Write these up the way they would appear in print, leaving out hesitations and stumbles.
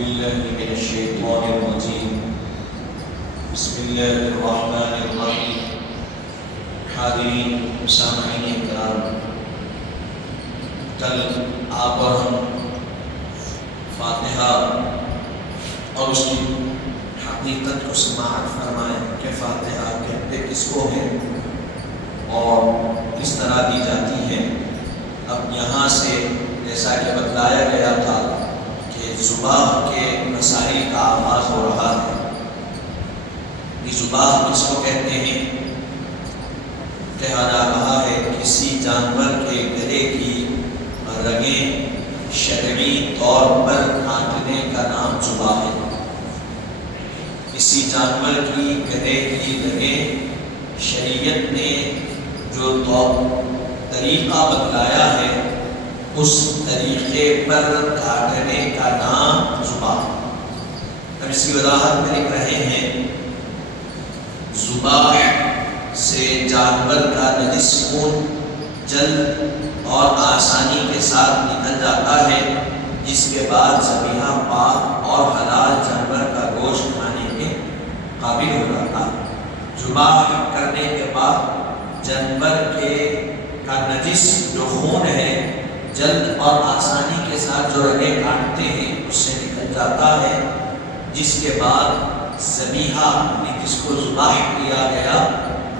بالله من الشيطان الرجيم بسم الله الرحمن الرحيم. حاضرین سامعین کرام، کل آپ اور ہم فاتحہ اور اس کی حقیقت کو سماعت فرمائیں کہ فاتحہ کہتے کس کو ہے اور کس طرح دی جاتی ہے. اب یہاں سے جیسا کہ بتلایا گیا تھا کہ زباہ کے مسائل کا آغاز ہو رہا ہے. یہ زباہ کس کو کہتے ہیں؟ کہا جا رہا ہے کسی جانور کے گلے کی رگیں شرعی طور پر کاٹنے کا نام زباہ ہے. کسی جانور کی گلے کی رگیں شریعت نے جو طریقہ بتلایا ہے اس طریقے پر کاٹنے کا نام زباہ. اب اس کی وضاحت میں لکھ رہے ہیں زباہ سے جانور کا نجس خون جلد اور آسانی کے ساتھ نکل جاتا ہے، جس کے بعد ذبیحہ پاک اور حلال جانور کا گوشت کھانے کے قابل ہو جاتا ہے. ذبح کرنے کے بعد جانور کا نجس جو خون ہے جلد اور آسانی کے ساتھ جو رگیں کاٹتے ہیں اس سے نکل جاتا ہے، جس کے بعد ذبیحہ جس کو ذبح کیا گیا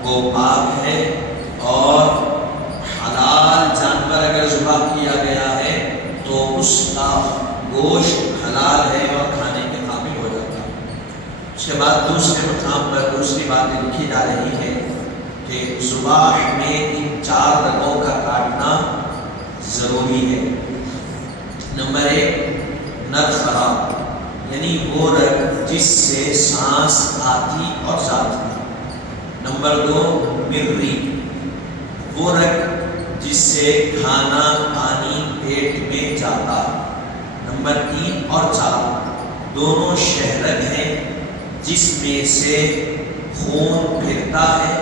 وہ پاک ہے، اور حلال جانور اگر ذبح کیا گیا ہے تو اس کا گوشت حلال ہے اور کھانے کے قابل ہو جاتا ہے. اس کے بعد دوسرے مقام پر دوسری باتیں لکھی جا رہی ہیں کہ ذبح میں ان 4 رگوں کا کاٹنا ضروری ہے. نمبر 1 نرخرا، یعنی وہ رگ جس سے سانس آتی اور جاتی ہے. نمبر 2 مری، وہ رگ جس سے کھانا پانی پیٹ میں جاتا ہے. نمبر 3 اور 4 دونوں شہرگ ہیں جس میں سے خون پھرتا ہے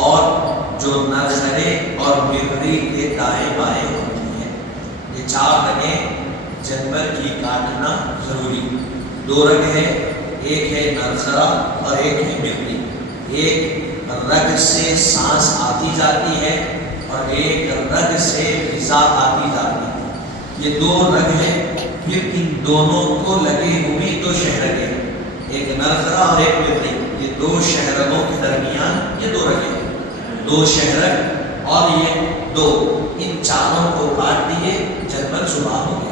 اور جو نرخرے اور مری کے دائیں بائیں ہوتی ہیں. یہ 4 رگیں جانور کی کاٹنا ضروری. 2 رگ ہے، ایک ہے نرخرا اور ایک ہے مری. ایک رگ سے سانس آتی جاتی ہے اور ایک رگ سے غذا آتی جاتی ہے. یہ 2 رگ ہیں. پھر ان دونوں کو لگے ہوئے 2 شہرگیں، ایک نرخرا اور ایک مری. یہ 2 شہرگوں کے درمیان یہ 2 رگیں، 2 شہرگ اور یہ 2، ان چاروں کو کاٹ دیے جانور ذبح ہو گیا.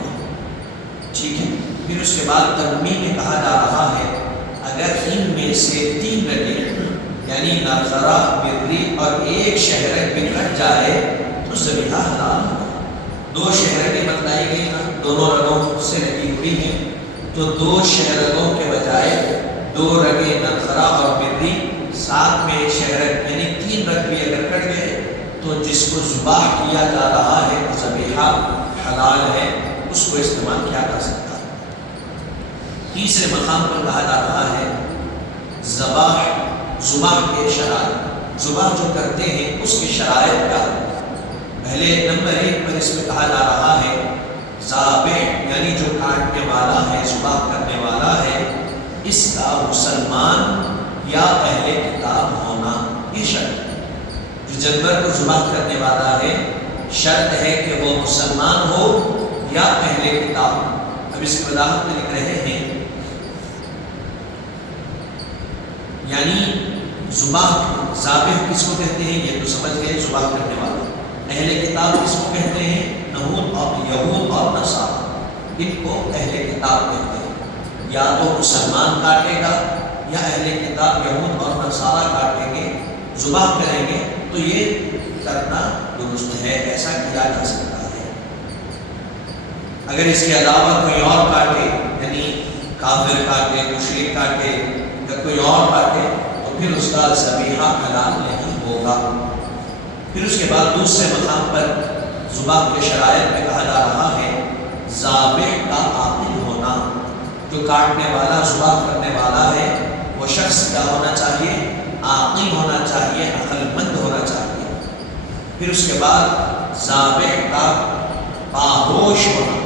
ٹھیک ہے. پھر اس کے بعد ترمیم میں کہا جا رہا ہے اگر ان میں سے 3 رگیں یعنی نرخرا مری اور ایک شہرگ بھی کٹ جائے تو ذبیحہ حلال ہوگا. 2 شہرگیں بتلائی گئی نا، دونوں رگوں سے لگی ہوئی ہیں، تو 2 شہرگوں کے بجائے 2 رگیں نرخرا اور مری، ساتھ میں ایک شہرگ یعنی 3 رگ بھی اگر کٹ گئے تو جس کو ذبح کیا جا رہا ہے ذبیحہ حلال ہے، اس کو استعمال کیا جا سکتا ہے. تیسرے مقام پر کہا جا رہا ہے ذبح کے شرائط. ذبح جو کرتے ہیں اس کی شرائط کا پہلے نمبر 1 پر اس میں کہا جا رہا ہے ذابح یعنی جو کاٹنے والا ہے ذبح کرنے والا ہے اس کا مسلمان یا اہل کتاب ہونا یہ شرط ہے. جو جانور کو ذبح کرنے والا ہے شرط ہے کہ وہ مسلمان ہو یا اہل کتاب. اب اس کی وضاحت میں لکھ رہے ہیں یعنی ذابح کس کو کہتے ہیں یہ تو سمجھ گئے ذبح کرنے والا. اہل کتاب کس کو کہتے ہیں؟ یہود اور نصارہ، ان کو اہل کتاب کہتے ہیں. یا تو مسلمان کاٹے گا یا اہل کتاب یہود اور نصارہ کاٹیں گے ذبح کریں گے تو یہ کرنا درست ہے، ایسا کیا جا سکتا ہے. اگر اس کے علاوہ کوئی اور کاٹے یعنی کافر کاٹے مشرک کاٹے یا کوئی اور کاٹے تو پھر اس کا ذبیحہ حلال نہیں ہوگا. پھر اس کے بعد دوسرے مقام پر ذبح کے شرائط میں کہا جا رہا ہے ذابح کا عاقل ہونا. جو کاٹنے والا ذبح کرنے والا ہے وہ شخص کیا ہونا چاہیے؟ عاقل ہونا چاہیے، عقل مند ہونا چاہیے. پھر اس کے بعد ذابح کا باہوش ہونا.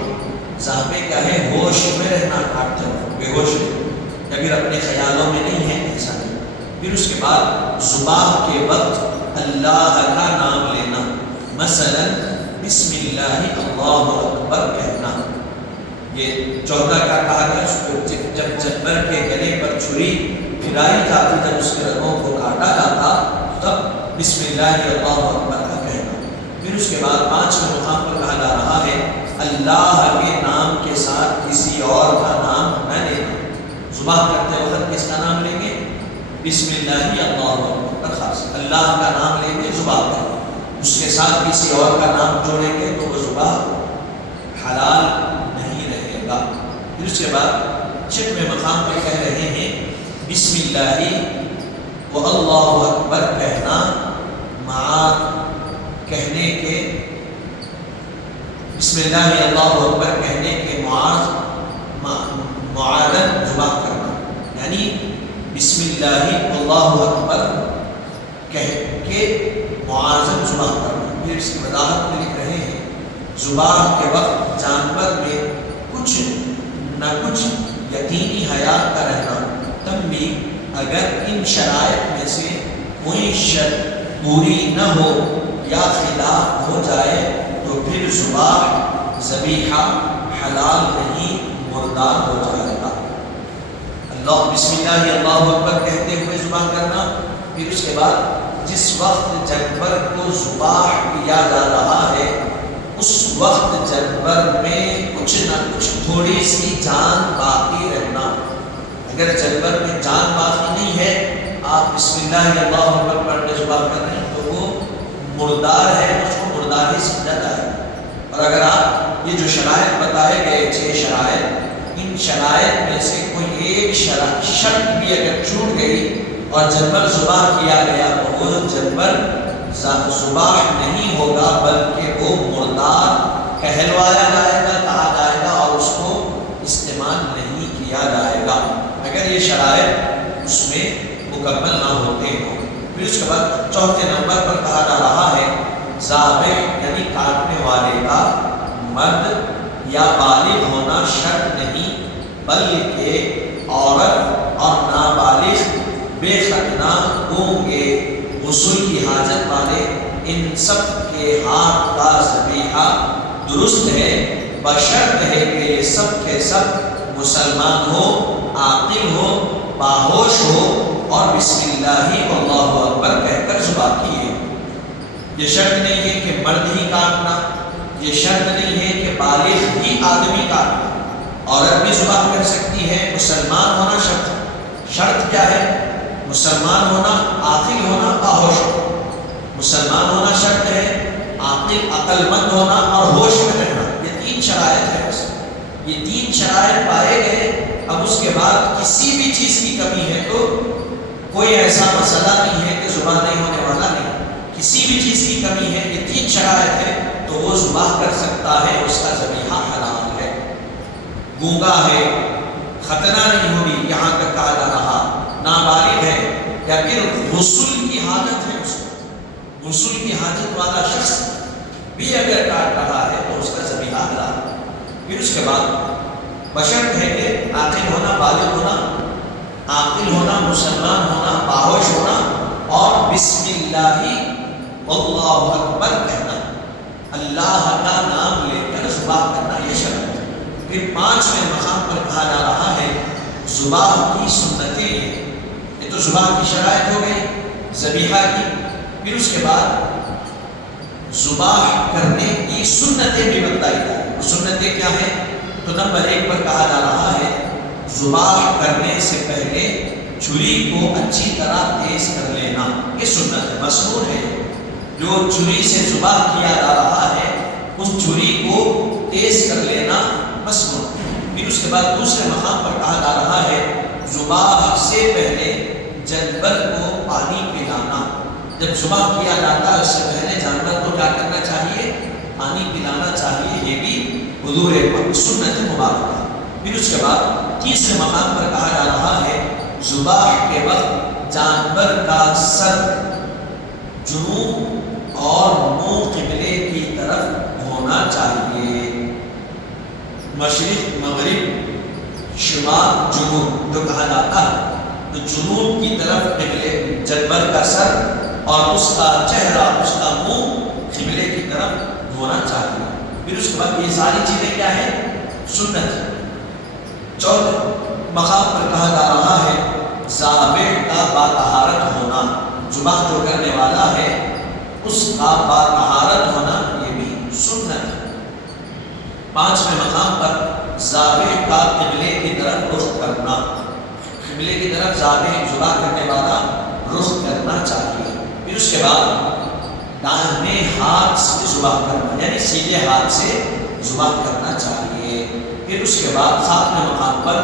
ذابح کیا ہے؟ ہوش میں رہنا کاٹتے وقت، بے ہوش یا پھر اپنے خیالوں میں نہیں ہے، ایسا نہیں۔ پھر اس کے بعد ذبح کے وقت اللہ کا نام لینا، مثلا بسم اللہ اللہ اکبر کہنا۔ یہ چوتھا کیا کہا گیا؟ اس کو جب جانور کے گلے پر چھری پھرائی جاتی، جب اس کے رگوں کو کاٹا جاتا، تب بسم اللہ اللہ اکبر کا کہنا۔ پھر اس کے بعد 5ویں مقام پر کہا جا رہا ہے اللہ کے نام کے ساتھ کسی اور کا نام نہ لینا۔ ذبح کرتے وقت کس کا نام لیں گے؟ بسم اللہ اللہ اکبر، خاص اللہ کا نام لیں گے ذبح کریں، اس کے ساتھ کسی اور کا نام جوڑیں گے تو وہ ذبح حلال نہیں رہے گا۔ پھر اس کے بعد 6ویں مقام پر کہہ رہے ہیں بسم اللہ و اللہ اکبر کہنا، مع کہنے کے بسم اللہ اللہ اکبر کہنے کے معادن ذبح کرنا، یعنی بسم اللہ اللہ اکبر کہہ کے معاذن ذبح کرنا۔ پھر اس کی وضاحت میں لکھ رہے ہیں ذبح کے وقت جانور میں کچھ نہ کچھ یقینی حیات کا رہنا، تب بھی اگر ان شرائط میں سے کوئی شرط پوری نہ ہو یا خلاف ہو جائے تو پھر ذبیحہ حلال نہیں، مردار ہو جائے گا۔ اللہ بسم اللہ اللہ اکبر کہتے ہوئے ذبح کرنا۔ پھر اس کے بعد جس وقت جانور کو ذبح کیا جا رہا ہے اس وقت جانور میں کچھ نہ کچھ تھوڑی سی جان باقی رہنا۔ اگر جانور میں جان باقی نہیں ہے، آپ بسم اللہ اللہ اکبر پڑھ کے ذبح کر رہے ہیں تو وہ مردار ہے، اس کو مردار ہی سمجھا جائے۔ اور اگر آپ یہ جو شرائط بتائے گئے 6 شرائط، ان شرائط میں سے کوئی ایک شرط بھی اگر چھوٹ گئی اور جانور ذبح کیا گیا تو وہ جانور ذبح نہیں ہوگا، بلکہ وہ مردار کہلوایا جائے گا، کہا جائے گا، اور اس کو استعمال نہیں کیا جائے گا اگر یہ شرائط اس میں مکمل نہ ہوتے ہوں۔ پھر اس کے بعد 4تھے نمبر پر کہا جا رہا ہے ذابح یعنی کاٹنے والے کا مرد یا بالغ ہونا شرط نہیں، بلکہ عورت اور نابالغ، بے ختنہ، گونگے، غسل کی حاجت والے، ان سب کے ہاتھ کا ذبیحہ درست ہے، بشرط ہے کہ یہ سب کے سب مسلمان ہو، عاقل ہو، باہوش ہو اور بسم اللہ اللہ اکبر کہہ کر ذبح کیے۔ یہ شرط نہیں ہے کہ مرد ہی کاٹنا، یہ شرط نہیں ہے کہ بالغ ہی آدمی کاٹنا، عورت بھی ذبح کر سکتی ہے، مسلمان ہونا شرط کیا ہے؟ مسلمان ہونا، عاقل ہونا، باہوش ہونا۔ مسلمان ہونا شرط ہے، عقل مند ہونا اور ہوش میں رہنا، یہ 3 شرائط ہے۔ یہ 3 شرائط پائے گئے، اب اس کے بعد کسی بھی چیز کی کمی ہے تو کوئی ایسا مسئلہ نہیں ہے کہ ذبح نہیں ہونے والا نہیں، کسی بھی چیز کی کمی ہے، یہ 3 شرائط ہے تو وہ ذبح کر سکتا ہے، اس کا ذبیحہ حلال ہے۔ گونگا ہے، ختنہ نہیں ہوگی یہاں تک کہا جا رہا، نابالغ ہے، یا پھر غسل کی حاجت ہے، اس کو غسل کی حاجت والا شخص بھی اگر کاٹ رہا ہے تو اس کا ذبیحہ حلال ہے۔ پھر اس کے بعد بشرط ہے کہ عاقل ہونا، بالغ ہونا، عاقل ہونا، مسلمان ہونا، باہوش ہونا اور بسم اللہ اللہ اکبر کہنا، اللہ کا نام لے کر ذبح کرنا، یہ شرط ہے۔ پھر 5ویں مقام پر کہا جا رہا ہے ذبح کی سنتیں، یہ تو ذبح کی شرائط ہو گئی ذبیحہ کی۔ پھر اس کے بعد ذبح کرنے کی سنتیں بھی بتائی جائیں، وہ سنتیں کیا ہیں؟ تو نمبر 1 پر کہا جا رہا ہے ذبح کرنے سے پہلے چھری کو اچھی طرح تیز کر لینا، یہ سنت ہے، مسنون ہے۔ جو چھری سے ذبح کیا جا رہا ہے اس چھری کو تیز کر لینا مسنون۔ پھر اس کے بعد دوسرے مقام پر کہا جا رہا ہے ذبح سے پہلے جانور کو پانی پلانا۔ جب ذبح کیا جاتا ہے اس سے پہلے جانور کو کیا کرنا چاہیے؟ پانی پلانا چاہیے، یہ بھی حضور پاک سنت مبارکہ۔ پھر اس کے بعد تیسرے مقام پر کہا جا رہا ہے ذبح کے وقت جانور کا سر جنوب اور منہ قبلے کی طرف ہونا چاہیے، مشرق مغرب شمال جنوب جو کہا جاتا ہے، تو جنوب کی طرف قبلے جانور کا سر اور اس کا چہرہ، اس کا منہ قبلے کی طرف ہونا چاہیے۔ پھر اس کے بعد یہ ساری چیزیں کیا ہے؟ سنت ہے۔ چوتھے مقام پر کہا جا رہا ہے ذابح کا باطہارت ہونا، ذبح جو کرنے والا ہے اس کا باطہارت ہونا، یہ بھی سنت ہے۔ پانچویں مقام پر ذابح کا قبلے کی طرف رخ کرنا، قبلے کی طرف ذبح کرنے والا رخ کرنا چاہیے۔ پھر اس کے بعد دائیں ہاتھ سے ذبح کرنا، یعنی سیدھے ہاتھ سے ذبح کرنا چاہیے۔ پھر اس کے بعد ساتویں مقام پر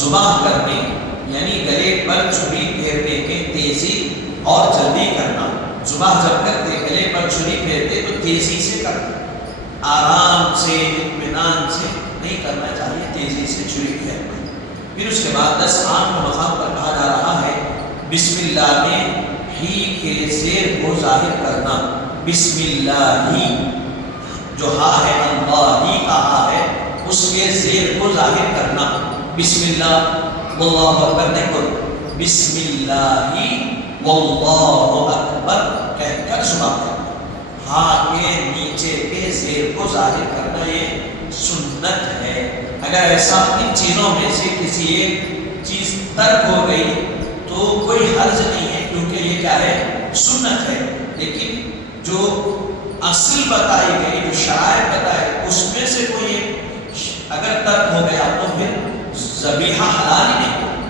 ذبح کرنے، یعنی گلے پر چھری پھیرنے میں تیزی اور جلدی کرنا۔ ذبح جب کرتے گلے پر چھری پھیرتے تو تیزی سے کرنا، آرام سے اطمینان سے نہیں کرنا چاہیے، تیزی سے چھری پھیرنا۔ پھر اس کے بعد 10 عام مقام پر کہا جا رہا ہے بسم اللہ میں ہی کے زیر کو ظاہر کرنا۔ بسم اللہ ہی جو ہا ہے، اللہ ہی کا ہا ہے، اس کے زیر کو ظاہر کرنا۔ بسم اللہ واللہ اکبر نہیں بولو، بسم اللہ واللہ اکبر کہہ کر ذبح کرنا، ہا کے نیچے کے زیر کو ظاہر کرنا، یہ سنت ہے۔ اگر ایسا ان چیزوں میں سے کسی ایک چیز ترک ہو گئی تو کوئی حرج نہیں ہے، کیونکہ یہ کیا ہے؟ سنت ہے۔ لیکن جو اصل بتائی گئی، جو شرائط بتائی، اس میں سے کوئی اگر ترک ہو گیا تو پھر ذبیحہ حلال ہی نہیں،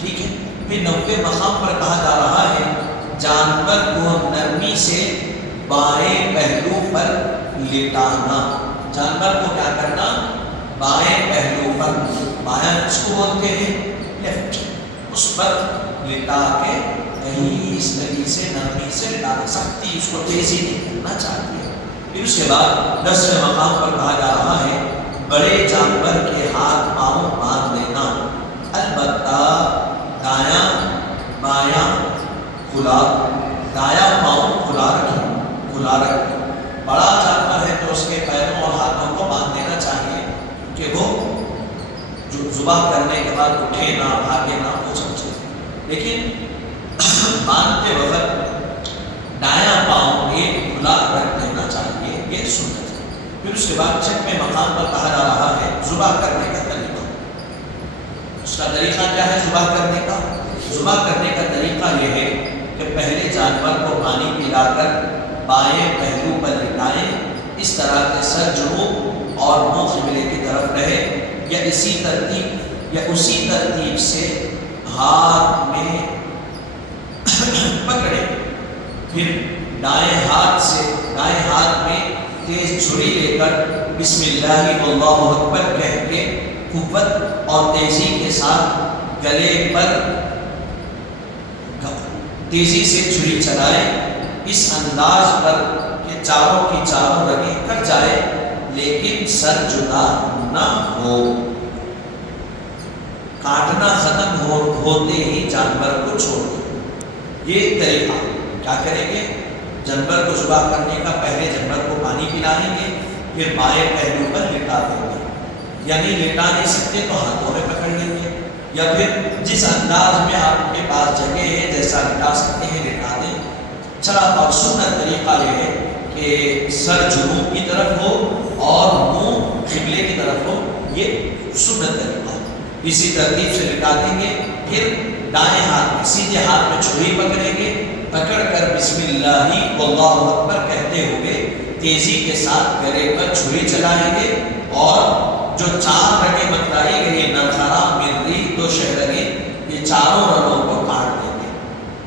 ٹھیک ہے۔ پھر 90 مقام پر کہا جا رہا ہے جانور کو نرمی سے بائیں پہلو پر لٹانا۔ جانور کو کیا کرنا؟ بائیں پہلو پر، بایاں اس کو بولتے ہیں لیفٹ، اس پر لٹا کے کہیں اس طریقے سے نرمی سے لٹانا، سختی اس کو تیزی نہیں کرنا چاہیے۔ پھر اس کے بعد 10ویں مقام پر کہا جا رہا ہے بڑے جانور کے ہاتھ پاؤں باندھ دینا، البتہ دایاں بایاں کھلا، دایاں پاؤں کھلا رکھیں۔ بڑا جانور ہے تو اس کے پیروں اور ہاتھوں کو باندھ دینا چاہیے کہ وہ جو ذبح کرنے کے بعد اٹھے نہ، بھاگے نہ، وہ سمجھے۔ لیکن باندھتے وقت دایاں پاؤں ایک کھلا رکھ دینا چاہیے، یہ سنت ہے۔ پھر اس کے بعد 6ویں مقام پر کہا جا رہا ہے ذبح کرنے کا طریقہ۔ اس کا طریقہ کیا ہے ذبح کرنے کا؟ ذبح کرنے کا طریقہ یہ ہے کہ پہلے جانور کو پانی پلا کر بائیں پہلو پر لٹائیں، اس طرح کے سر جنوب اور منہ قبلے کی طرف رہے، یا اسی ترتیب سے ہاتھ میں پکڑے، پھر دائیں ہاتھ میں تیز چھری لے کر بسم اللہ واللہ اکبر کہہ کے قوت اور تیزی کے ساتھ گلے پر تیزی سے چھری چلائیں، اس انداز پر کہ چاروں کی چاروں رگیں کٹ جائے لیکن سر جدا نہ ہو۔ کاٹنا ختم ہوتے ہی جانور کو چھوڑ دیں۔ یہ طریقہ کیا کریں گے؟ جانور کو ذبح کرنے کا پہلے جانور کو پانی پلائیں گے، پھر بائیں پہلو پر لٹا دیں گے، یعنی لٹا نہیں سکتے تو ہاتھوں میں پکڑ لیں گے، یا پھر جس انداز میں آپ کے پاس جگہ ہے جیسا لٹا سکتے ہیں لٹا دیں۔ چلا سنت طریقہ یہ ہے کہ سر جنوب کی طرف ہو اور منہ قبلے کی طرف ہو، یہ سنت طریقہ ہے۔ اسی ترتیب سے لٹا دیں گے، پھر دائیں ہاتھ میں سیدھے ہاتھ میں چھری پکڑیں گے، پکڑ کر بسم اللہ واللہ اکبر کہتے ہوئے تیزی کے ساتھ گلے پر چھری چلائیں گے، اور جو 4 رگیں بتلائی گئی نرخرا، مرری، 2 شہرگیں، یہ چاروں رگوں کو کاٹ دیں گے۔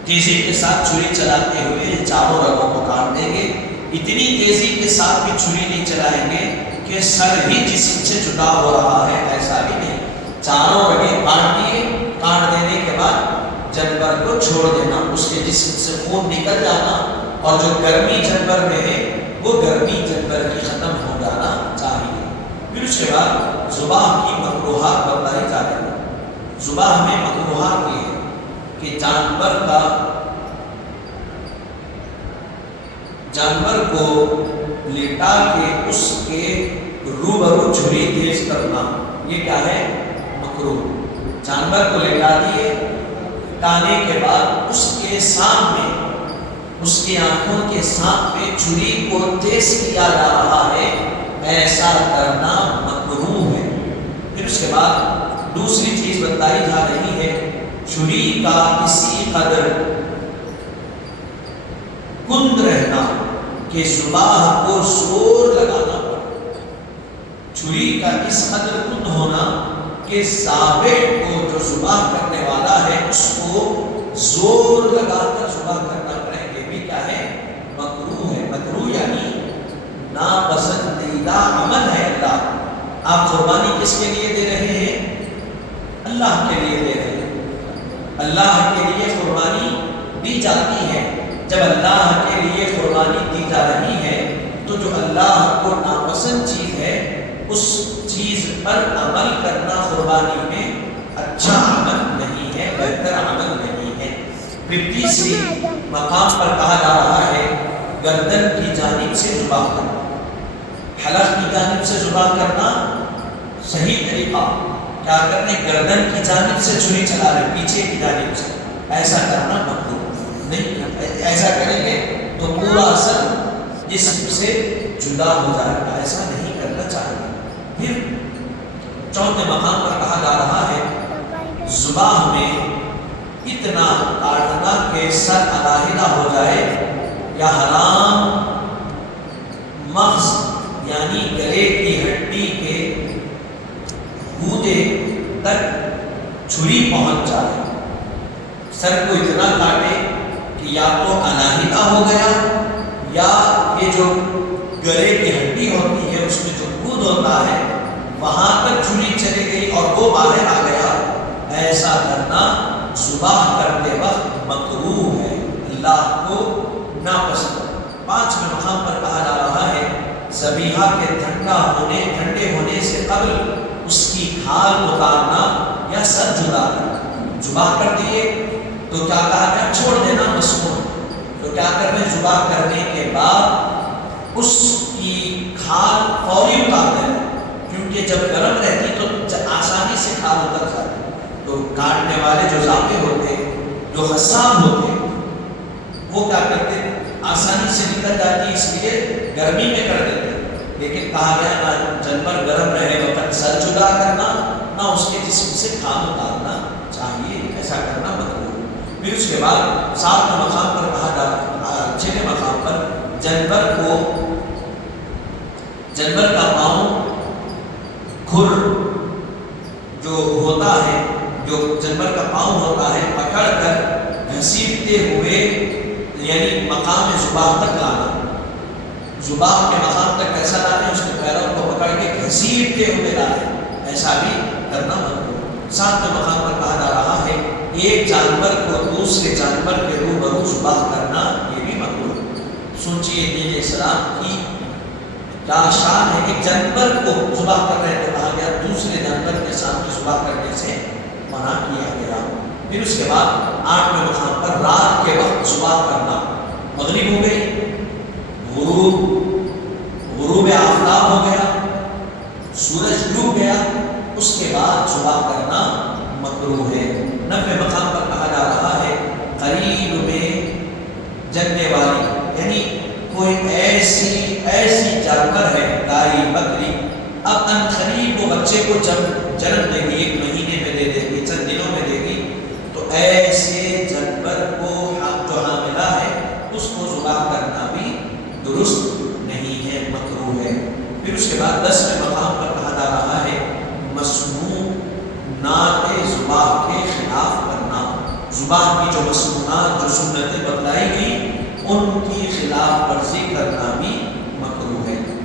تیزی کے ساتھ چھری چلاتے ہوئے یہ چاروں رگوں کو کاٹ دیں گے۔ اتنی تیزی کے ساتھ بھی چھری نہیں چلائیں گے کہ سر ہی جسم سے جدا ہو رہا ہے، ایسا بھی نہیں۔ چاروں رگیں کاٹ دیے، کاٹ دینے کے بعد جانور کو چھوڑ دینا، اس کے جسم سے خون نکل جانا، اور جو گرمی جانور میں ہے وہ گرمی جانور کی ختم ہو جانا چاہیے۔ پھر اس کے بعد ذبح کی مکروہات بتائی جا رہی ہے۔ ذبح میں مکروہات یہ ہے کہ جانور کو لٹا کے اس کے روبرو چھری تیز کرنا، یہ کیا ہے؟ مکروہ۔ جانور کو لٹا دیے، لٹانے کے بعد اس کے سامنے، اس کی آنکھوں کے سامنے چھری کو تیز کیا جا رہا ہے، ایسا کرنا مکروہ ہے۔ پھر اس کے بعد دوسری چیز بتائی جا رہی ہے، چھری کا کسی قدر کند رہنا کہ ذبح کو زور لگانا پڑے، چھری کا اس قدر کند ہونا کہ ذابح کو، جو ذبح کرنے والا ہے، اس کو زور لگا کر ذبح کرنا پڑے، یہ بھی کیا ہے؟ مکروہ ہے۔ مکروہ یعنی ناپسندیدہ عمل ہے۔ آپ قربانی کس کے لیے دے رہے ہیں؟ اللہ کے لیے دے رہے ہیں۔ اللہ کے لیے قربانی دی جاتی ہے۔ جب اللہ کے لیے قربانی دی جا رہی ہے تو جو اللہ کو ناپسند چیز ہے اس چیز پر عمل کرنا قربانی میں اچھا عمل نہیں ہے، بہتر عمل نہیں ہے۔ پھر تیسری مقام پر کہا جا رہا ہے گردن کی جانب سے ذبح کرنا، حلق کی جانب سے ذبح کرنا صحیح طریقہ کیا کرنے؟ گردن کی جانب سے چھری چلا رہے، پیچھے کی جانب سے، ایسا کرنا مکروہ نہیں۔ ایسا کریں گے تو پورا اثر جسم سے جدا ہو جائے گا، ایسا نہیں کرنا چاہیے۔ پھر چوتھے مقام پر کہا جا رہا ہے ذبح میں اتنا کاٹنا کہ سر علیحدہ ہو جائے، یا حرام مغز یعنی گلے کی ہڈی کے گودے تک چھری پہنچ جائے، سر کو اتنا کاٹے کہ یا تو علیحدہ ہو گیا یا یہ جو گلے کی ہڈی ہوتی ہے اس میں جو گود ہوتا ہے وہاں تک چھری چلی گئی اور وہ باہر آ گیا، ایسا کرنا ذبح کرتے وقت مکروہ ہے، اللہ کو ناپسند۔ پانچویں مقام پر کہا جا رہا ہے ذبیحہ کے ٹھنڈے ہونے سے قبل اس کی کھال اتارنا یا سر جدا کرنا۔ ذبح کر دیے تو کیا کہا گیا؟ چھوڑ دینا مسنون۔ تو کیا کرنا؟ ذبح کرنے کے بعد اس کی کھال فوری اتار دینا، کیونکہ جب گرم رہتی تو آسانی سے کھال اتر جاتی، تو کاٹنے والے جو ذابح ہوتے، جو حساب ہوتے، وہ کیا کرتے؟ آسانی سے نکل جاتی، اس لیے گرمی میں کر دیتے۔ لیکن کہا گیا نہ جانور گرم رہے وقت سر جدا کرنا، نہ اس کے جسم سے کھال اتارنا چاہیے، ایسا کرنا مطلوب۔ پھر اس کے بعد ساتویں مقام پر کہا جاتا، چھٹے مقام پر جانور کا پاؤں کھر جو ہوتا ہے، جو جانور کا پاؤں ہوتا ہے، پکڑ کر گھسیٹتے ہوئے یعنی مقام ذبح تک لانا، ذبح کے مقام تک کیسا لانا؟ اس کے پیروں کو پکڑ کے گھسیٹتے ہوئے لانا، ایسا بھی کرنا مطلوب۔ ساتویں مقام پر کہا جا رہا ہے ایک جانور کو دوسرے جانور کے روبرو ذبح کرنا، یہ بھی مطلوب۔ سوچئے دین اسلام کی کیا شان ہے، ایک جانور کو ذبح کر رہے تو کہا گیا دوسرے جانور کے سامنے ذبح کرنے سے منع کیا گیا۔ پھر اس کے بعد آٹھویں مقام پر رات کے وقت ذبح کرنا، مغرب ہو گئی، غروب آفتاب ہو گیا، سورج ڈوب گیا، اس کے بعد ذبح کرنا مکروہ ہے۔ نویں مقام پر کہا جا رہا ہے قریب میں جننے والی، یعنی کوئی ایسی جانور ہے، گائے بکری، اب ان قریب وہ بچے کو جنم دے گی، 1 مہینے میں دے دے گی، چند دنوں میں دے گی، تو ایسے جانور کو جو حاملہ ہے اس کو ذبح کرنا بھی درست نہیں ہے، مکروہ ہے۔ پھر اس کے بعد 10ویں مقام پر کہا جا رہا ہے مسنونات ذبح کے خلاف کرنا، ذبح کی جو مسنونات جو سنتیں بتلائی گئی ان کی خلاف ورزی کرنا بھی